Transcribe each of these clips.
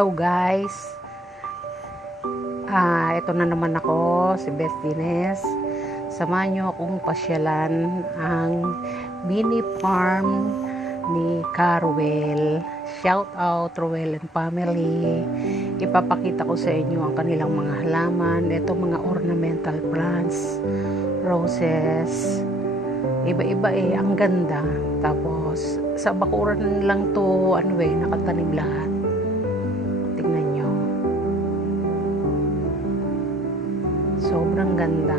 Hello guys, ito na naman ako, si Beth Dines. Samahan nyo akong pasyalan ang mini farm ni Carwell. Shout out Rowell and family. Ipapakita ko sa inyo ang kanilang mga halaman. Ito mga ornamental plants, roses, iba-iba ang ganda. Tapos sa bakuran lang to, nakatanim lahat. Tingnan nyo, sobrang ganda.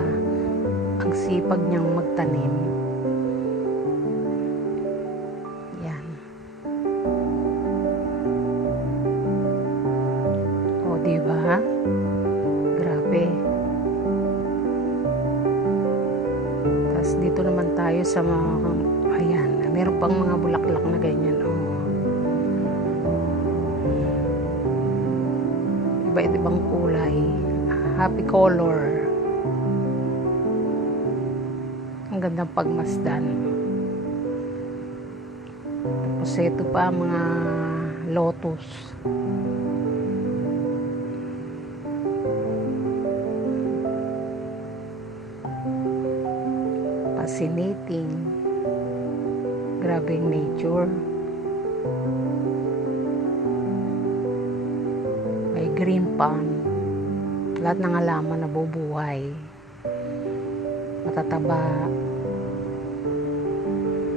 Ang sipag niyang magtanim. Yan. O, diba? Grabe. Tapos dito naman tayo sa mga, ayan, meron pang mga bulaklak na ganyan. Iba-ibang kulay. Happy color. Ang gandang pagmasdan. Tapos ito pa mga lotus. Fascinating. Grabe yung nature. May green palm. Lahat ng halaman nabubuhay. Matataba.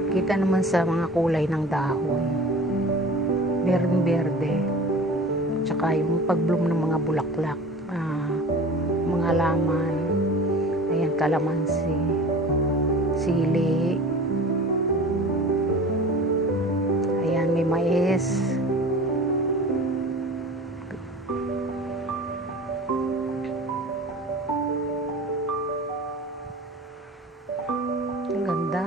Kita naman sa mga kulay ng dahon. Berdeng-berde. Tsaka yung pag-bloom ng mga bulaklak. Mga halaman. Ayan, kalamansi. Sili. Ayan, may mais. Ang ganda.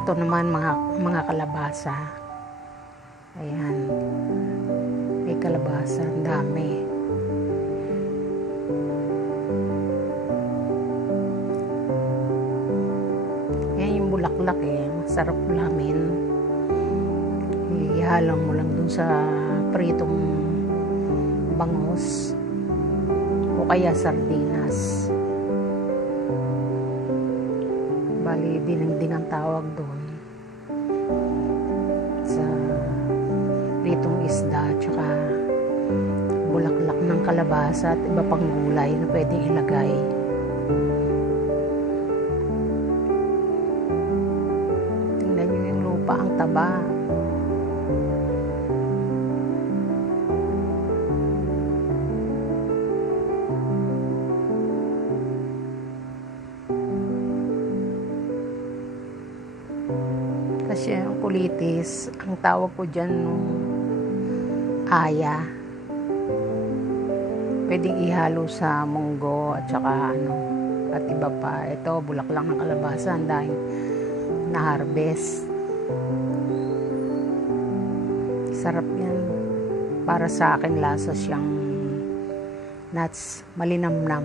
Ito naman mga kalabasa. Ayan. May kalabasa, ang dami. Yan yung bulaklak masarap ulamin. Ihalang mo lang dun sa pritong bangus o kaya sardinas. Bali, dinengding ang tawag doon sa pritong isda, tsaka bulaklak ng kalabasa at iba pang gulay na pwedeng ilagay. Tingnan nyo yung lupa, ang taba. Kasi ang kulitis, ang tawag ko dyan nung aya. Pwedeng ihalo sa munggo at saka at iba pa. Ito, bulaklak ng kalabasa, ang dahil na-harvest. Sarap yan. Para sa akin, lasa siyang nuts, malinamnam.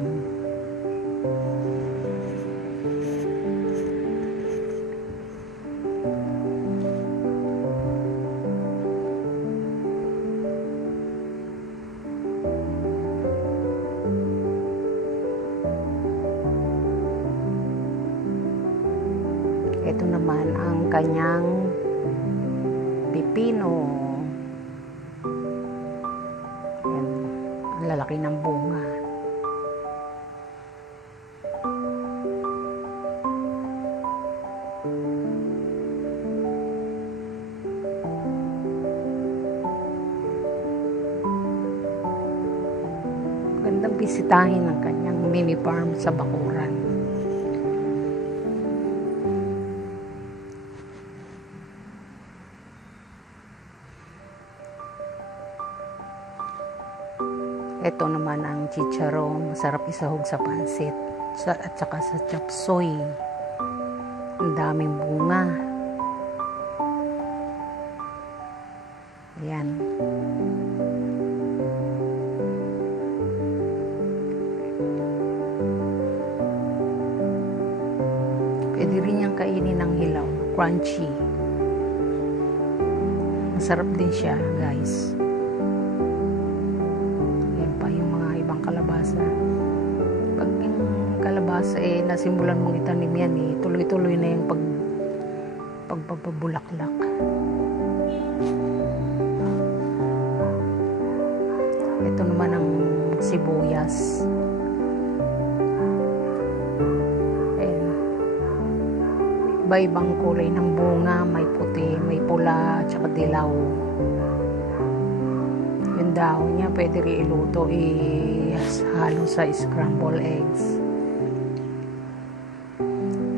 Ito naman ang kanyang pipino. Ayan, ang lalaki ng bunga. Gandang bisitahin ang kanyang mini farm sa bakuran. Ito naman ang chicharon, masarap isahog sa pansit at saka sa chop suey. Ang daming bunga. Ayan. Pwede rin niyang kainin ng hilaw, crunchy. Masarap din siya, guys. Kalabasa. Pag yung kalabasa nasimulan mong itanim yan tuloy-tuloy na yung pagpapabulaklak. Ito naman ang sibuyas. Iba-ibang kulay ng bunga, may puti, may pula, at saka dilaw. Yung dahon niya pwede rin iluto, ihalo sa scrambled eggs.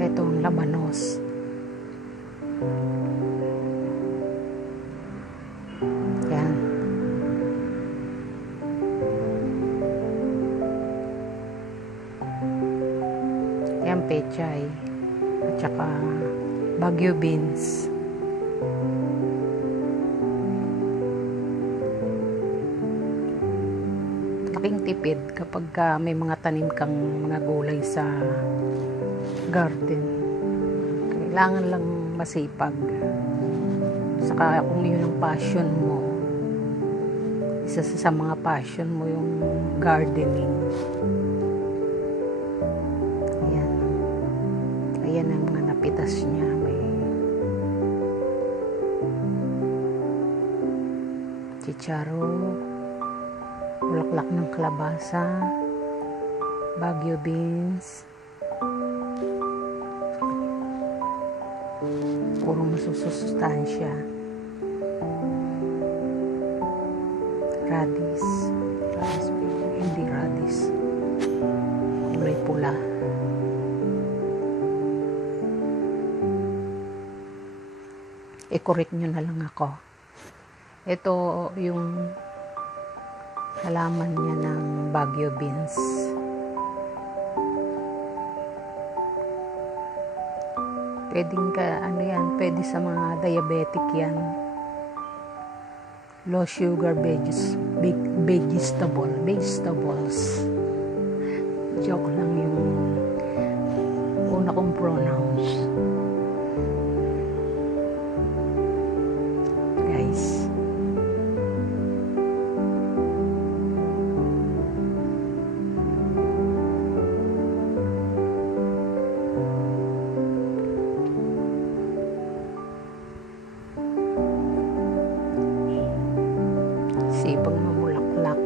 Ito ang labanos. Yan. Yan pechay. At saka Baguio beans. Laking tipid kapag may mga tanim kang mga gulay sa garden. Kailangan lang masipag. Saka kung yun ang passion mo, isa sa mga passion mo yung gardening. Ayan. Ayan ang mga napitas niya. May chicharo, bulaklak ng kalabasa, Baguio beans, puro masusustansya, radis, hindi radis, kulay pula. I-correct nyo na lang ako. Ito yung halaman niya ng Baguio beans. Pwedeng pwede sa mga diabetic yan. Low sugar vegetables. Joke lang yung una kong pronouns. Guys. Sipag mamulaklak.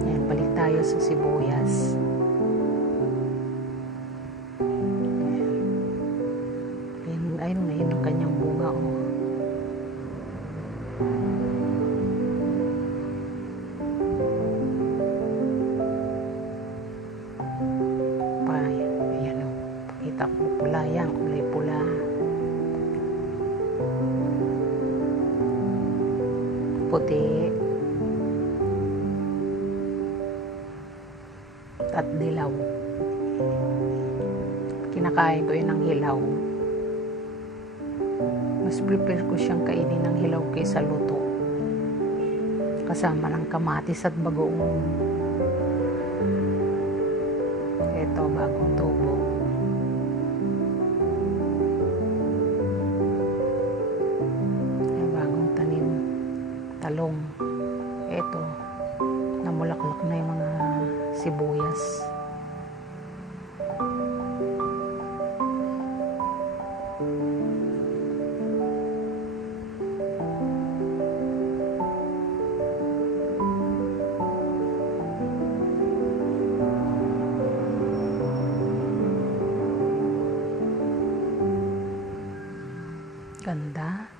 Ayan, balik tayo sa sibuyas. Ayun ang kanyang bunga, oh. Pula yan, kulay pula. Puti. At dilaw. Kinakain ko yun ng hilaw. Mas prepare ko siyang kainin ng hilaw kaysa luto. Kasama ng kamatis at bagoong. Ito, bagong tubo. Talong. Ito, namulaklak na yung mga sibuyas. Ganda.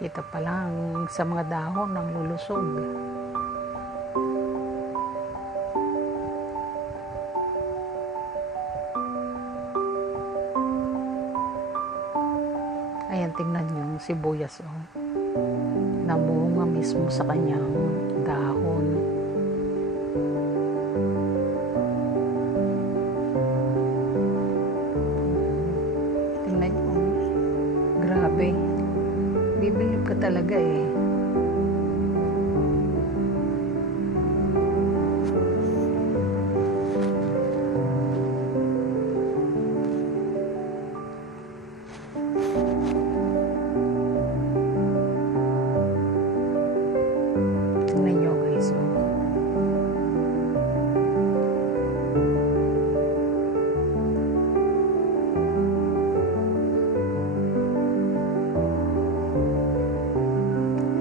Ito pa lang sa mga dahon ng lulusog. Ayan, tingnan nyo yung sibuyas, oh. Namunga mismo sa kanyang dahon. Tingnan nyo, grabe. Bibilib ka talaga eh. Tingnan nyo guys, oh.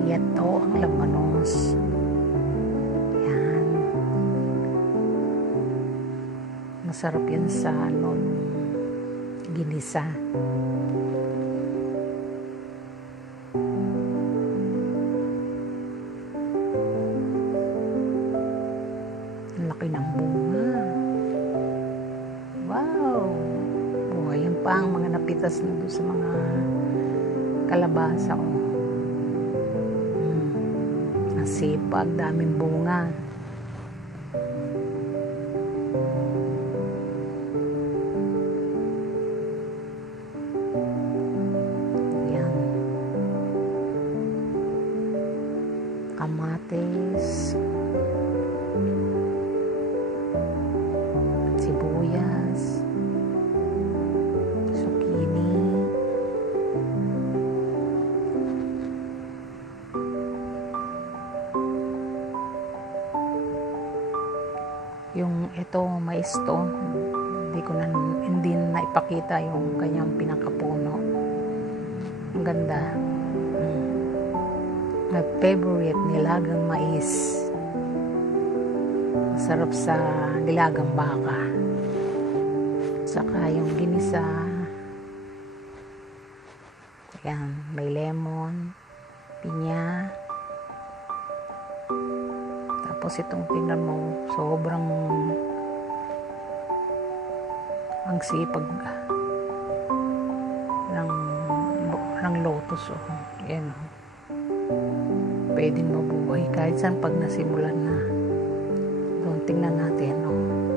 Ito ang labanos. Yan. Masarap yan sa ginisa. Ang laki ng bunga. Wow! Buhay yan pa ang mga napitas na doon sa mga kalabasa. Oh. Sipag, daming bunga. Yan. Kamatis. Sibuyas. Zucchini. Yung ito mais to, hindi na ipakita yung kanyang pinakapuno. Ang ganda. My favorite, nilagang mais. Masarap sa nilagang baka. Saka yung ginisa. Ayan, may lemon, pinya. Tapos itong tingnan mo, sobrang ang sipag ng lotus. Oh. Yan, oh. Pwedeng mabuhay kahit saan pag nasimulan na. Doon, tingnan natin. Oh.